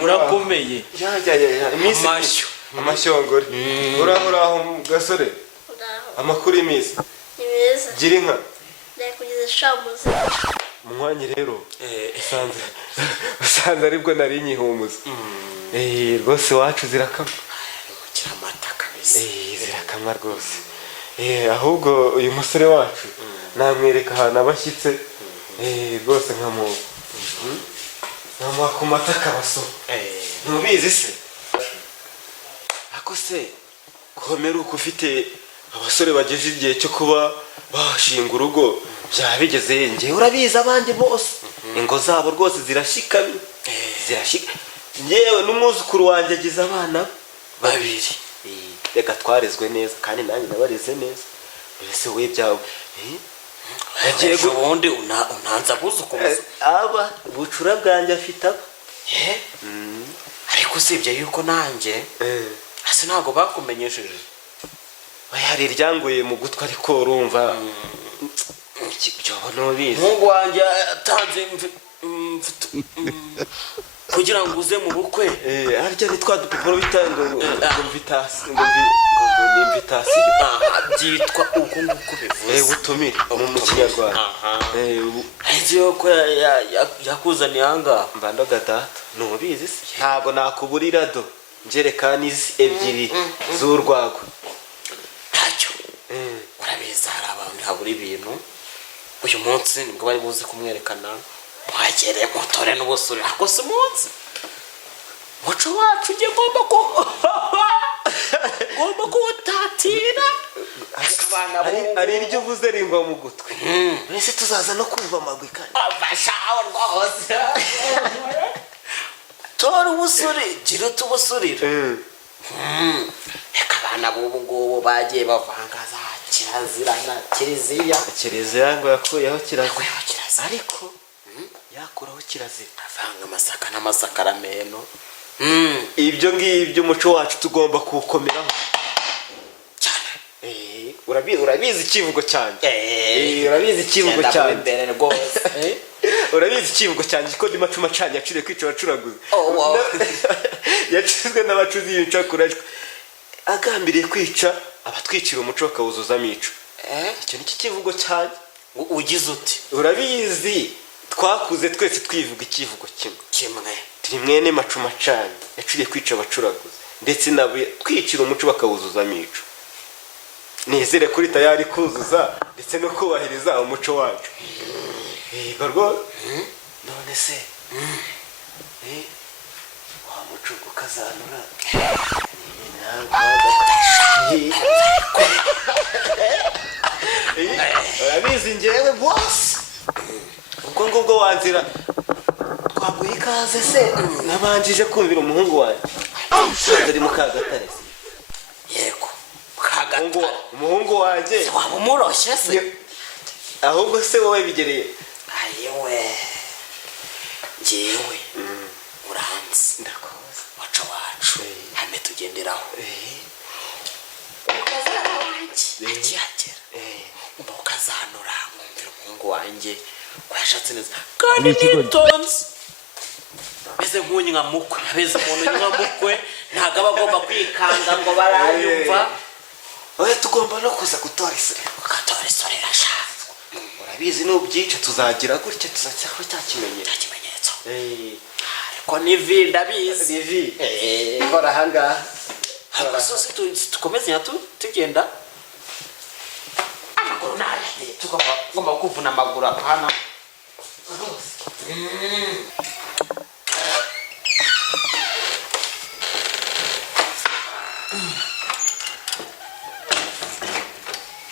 murakomeye ya iminsi amashongore uraho gasore amakuru y'imizi ni meza gira inka ndakugeza shamuze umwanya rero usanze aribwo nari nyihumuza rwose wacu zirakamwa kira amata kabisa zirakamwa rwose ahubwo uyu musore wacu namwereka ahantu abashyitse rwose nkamuha ku mata akabaso ntubizi se ako se komera uko ufite abasore bageje igihe cyo kuba bashinga urugo byaba bigeze njye urabizi abandi bose ingo zabo rwose zirashikamye yewe n'umwuzukuru wanjye agize abana babiri reka twarezwe neza kandi nanjye nabareze neza mbese we byawe yagiye ubundi unanza buzukomeza aba bucura bwanjye afite aba ariko usibye yuko nanjye hasi ntabwo bakumenyesheje hari iryanguye mu gutwi ariko urumva byoba n'ubizi umuhungu wanjye atanze kugira ngo uze mu bukwe harya ni twa dupapuro bitanga ngo invitation byitwa uko nguko bivuze ubutumire mu kinyarwanda nzi yuko yakuzaniye ahangaha mbandoga data ntubizi se ntabwo nakuburira do njerekani ebyiri z'urwagwa ntacyo urabizi hari abantu habura ibintu uyu munsi nibwo bari buze kumwerekana mwagere mutore n'ubusure ako si umunsi muco wacu ujye ngomba kuwutatira ari iryo uvuze ringwa mu gutwi mbese tuzaza no kumva amagwi kandi abashaho rwose tora ubusure gira utubusurira reka abana b'ubu ngubu bagiye bavanga za kirazira na kiliziya ngo yakuyeho kirazira ariko yakuraho kirazira avanga amasaka n'amasakaramentu ibyo ngibyo umuco wacu tugomba kuwukomeraho cyane urabizi ikivugo cyanjye urabizi ikivugo cyanjye urabizi ikivugo cyanjye ko ndi macuma canye yaciriye kwica abacuraguzi yacizwe n'abacuzi y'incakurajwe agambiriye kwica abatwicira umuco bakawuzuzamo ico icyo ni kivugo cyanjye ugize uti urabizi twakuze twese twivuga ikivugo kimwe turi mwene macuma canye yaciriye kwica abacuraguzi ndetse nabo twicira umuco bakawuzuzamo ico nizere kuri tayari kuzuza ndetse no kubahiriza umuco wacu gorgo none se wa muco ukazanura urabizi njyewe bose ubwo ngubwo wanzira twaguha ikaze se nabanjije kumvira umuhungu wanjye ari mu Kagatare yego Kagatare umuhungu wanjye waba umuroshye se ahubwo se wowe bigereye ayewe njyewe uranzi ndakoze muco wacu hame tugenderaho akihagera uba ukazanura mwumvira umuhungu wanjye ko yashatse neza kandi nitonze meze nk'unyi nka mukwe abeze umuntu nka mukwe ntabwo aba agomba kwikanga ngo barayumva oya tugomba no kuza gutora isorero ugatora isorero ashaka urabizi n'ubyica tuzagira gutya tuzacyako cya kimenyetso ariko ni vi ndabizi ni vi kora ahangaha ariko sose tukomeze tugenda amaguru nayo tugomba kuvuna amaguru apana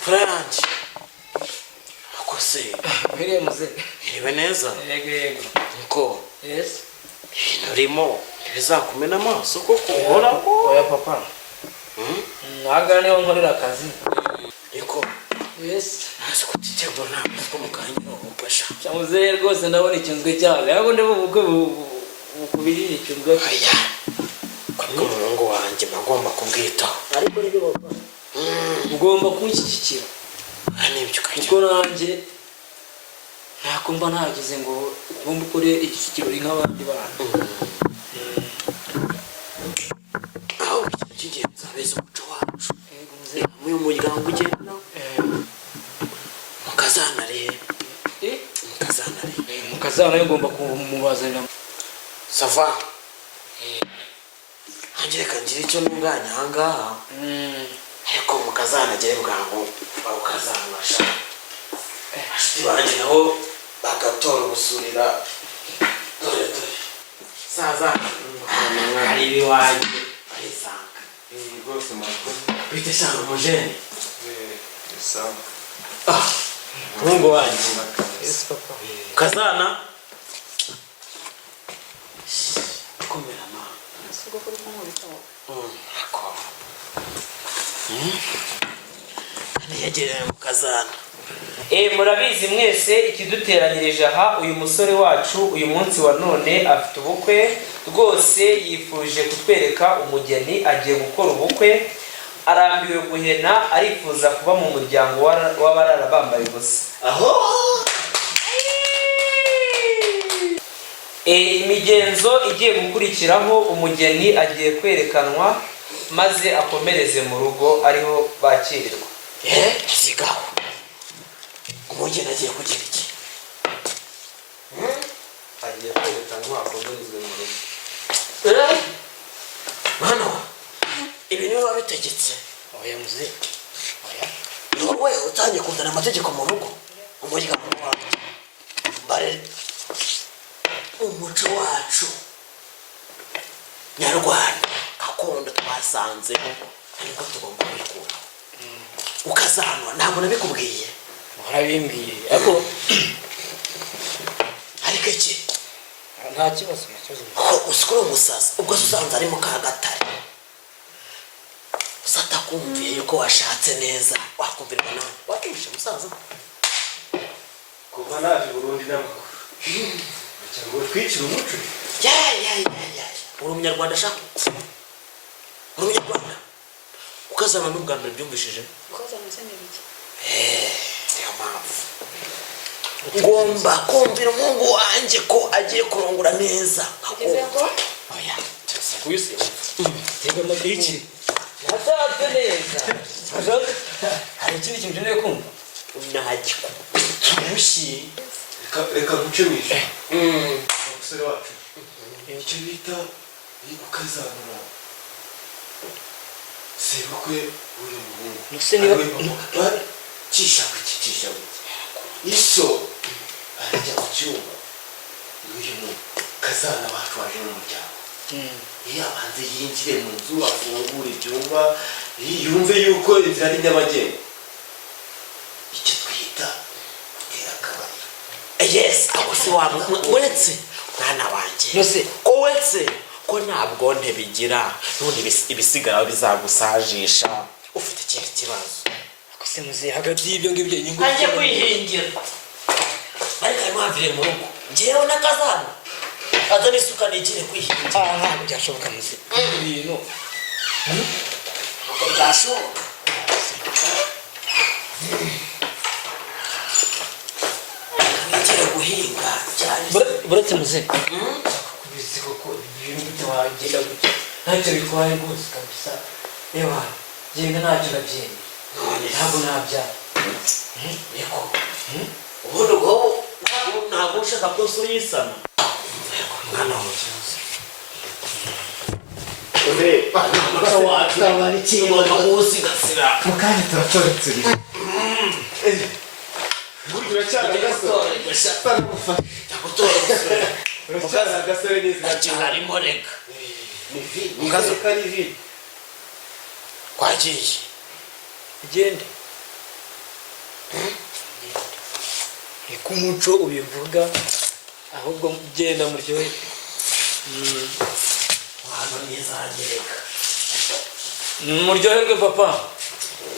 Franchi akose Mire muze iriwe neza yego nko yes urimo bizakumena amaso koko ubona ko oya papa naga niho nkorera akazi yego yes nasi kutitembo na ko mukanya ubasha cyamuze rwose ndabona icyunzwe cyane yabo ndebo ubukwe bukubirira icyunzwe aya ko umuhungu wanjye bagomba kubwitaho ariko rero papa ugomba kunshyigikira nibyo kuko nanjye ntakumva ntagize ngo ugomba ukore iki kirori nk'abandi bantu umukazana we ngomba kumubazanira. sava hanjye reka ngire icyo ntunganya ahangaha ariko mukazana agere bwangu bawukazanasha bashiti banjye nabo bagatora ubusurira dore saza hari ibiwanjye barisanga rwose murakoze bite shanga umujene sawa umuhungu wanjye kazana komera ma yegereye mu kazana. Murabizi mwese ikiduteranyirije aha, uyu musore wacu uyu munsi wa none afite ubukwe rwose, yifuje kutwereka umugeni, agiye gukora ubukwe, arambiwe guhena, arifuza kuba mu muryango w'abarara bambaye ubusa. Imigenzo igiye gukurikiraho, umugeni agiye kwerekanwa maze akomereze mu rugo ariho bakirirwa. Sigaho umugeni agiye kugira iki? Agiye kwerekanwa akomereze mu rugo. Mwana wa ibi niwe wabitegetse? Oya muze, oya ni wowe utangiye kuzana amategeko mu rugo umuryango wawe. Mbare umuco wacu nyarwanda gakondo twasanzeho ariko tugomba kubikuraho. Ukazanwa ntabwo nabikubwiye? warabimbwiye ariko ariko iki nta kibazo usikore umusaza ubwo usanze ari mu Kagatare usatakumviye yuko washatse neza wakumvirwa nawe watumvishe musaza kuva naje Burundi n'amakuru cyangwa twicira umuco uri umunyarwanda shaka uri umunyarwanda ukazana n'ubwa mbere byumvishije niyo mpamvu ngomba kumvira umuhungu wanjye ko agiye kurongora neza. Oya kwisi tegama iki Nashatse neza. hari ikindi kintu ngiye kumva unahajiko turushye reka guce mwishe umusore wacu icyo bita ukazanura sebukwe uri muhungu nuse niba cisha iso arajya mu cyumba n'uyu kazana wacu waje mu muryango iyo abanze yinjire mu nzu afungura ibyumba yumve yuko inzira ari nyabagendwa icyo twita gutera akabariro. yes ako se wamuretse mwana wanjye nose ko wetse ko ntabwo ntebigira none ibisigara bizagusajisha ufite ikihe kibazo akose muze hagati y'ibyo ngibyo inyungu ajye kwihingira ariko mwavire mu rugo ngewe nakazana azana isuka nigire kwihingira ntabwo byashoboka muze ibintu ntabwo byashoboka nigire guhinga cyane buretse muze kubizi koko ibintu bitawagenda gutya ntacyo bitwaye rwose kabisa reba genda ntacyo nabyemeye ntabwo nabyara niko ubundi ubwo ntabwo ushaka ko so yisana mwana wanjye umuco wacu ugomba kuwusigasira mukanya turatoretse uracyari agasore n'izina harimo reka mukazoka ari vi twagiye igende niko umuco ubivuga ahubwo genda muryohe hano nizangereka muryoherwe papa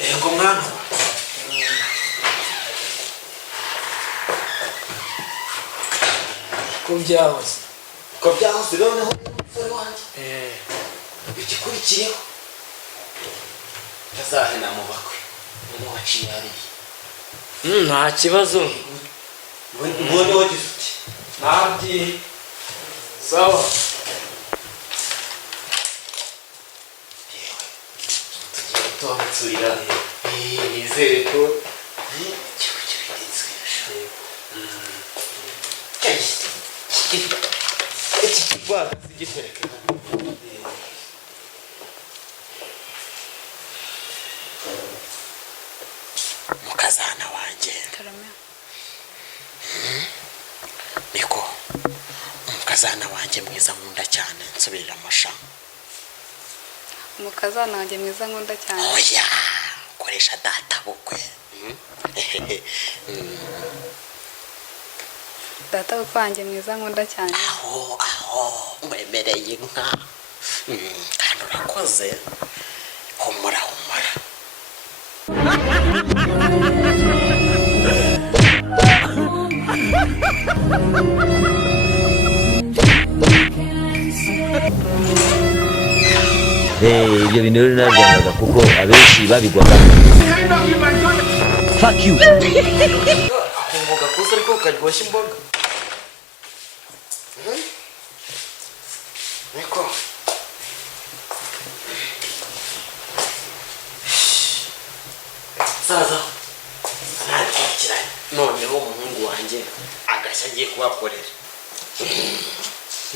yego mwana ko byahoze ko byahoze noneho umusore wanjye igikurikiyeho tazahena mu bakwe niba waciye hariya nta kibazo mbone wagize uti ntabyi sawa tugiye tuhamutsurira nizere ko igihugu cy'ibidinzwe gitereke mukazana wanjye karame niko umukazana wanjye mwiza nkunda cyane nsubirira amasha umukazana wanjye mwiza nkunda cyane oya koresha data bukwe data bukwe wanjye mwiza nkunda cyane aho mwemereye inka kandi urakoze humura ibyo bintu rero nabyangaga kuko abenshi babigwagamo. Fuck you. akumvuga kuza ariko ukaryoshya imboga niko saza ntakurikiranye noneho umuhungu wanjye agashya agiye kubakorera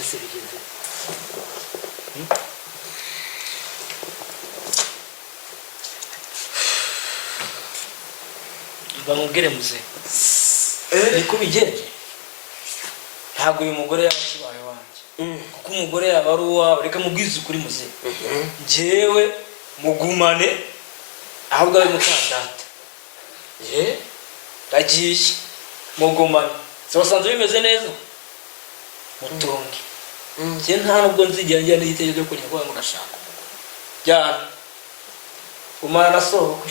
ese bigenze bamubwire muze niko bigenje ntabwo uyu mugore yaba akibaye wanjye kuko umugore yaba ari uwawe reka mubwize ukuri muze njyewe mugumane ahubwo abe mukadata ndagiye mugumane se wasanze bimeze neza mutunge njye nta nubwo nzigera njyana n'igitego cyo kujya kuba ngo ndashaka umugore jyana gumana na sohoka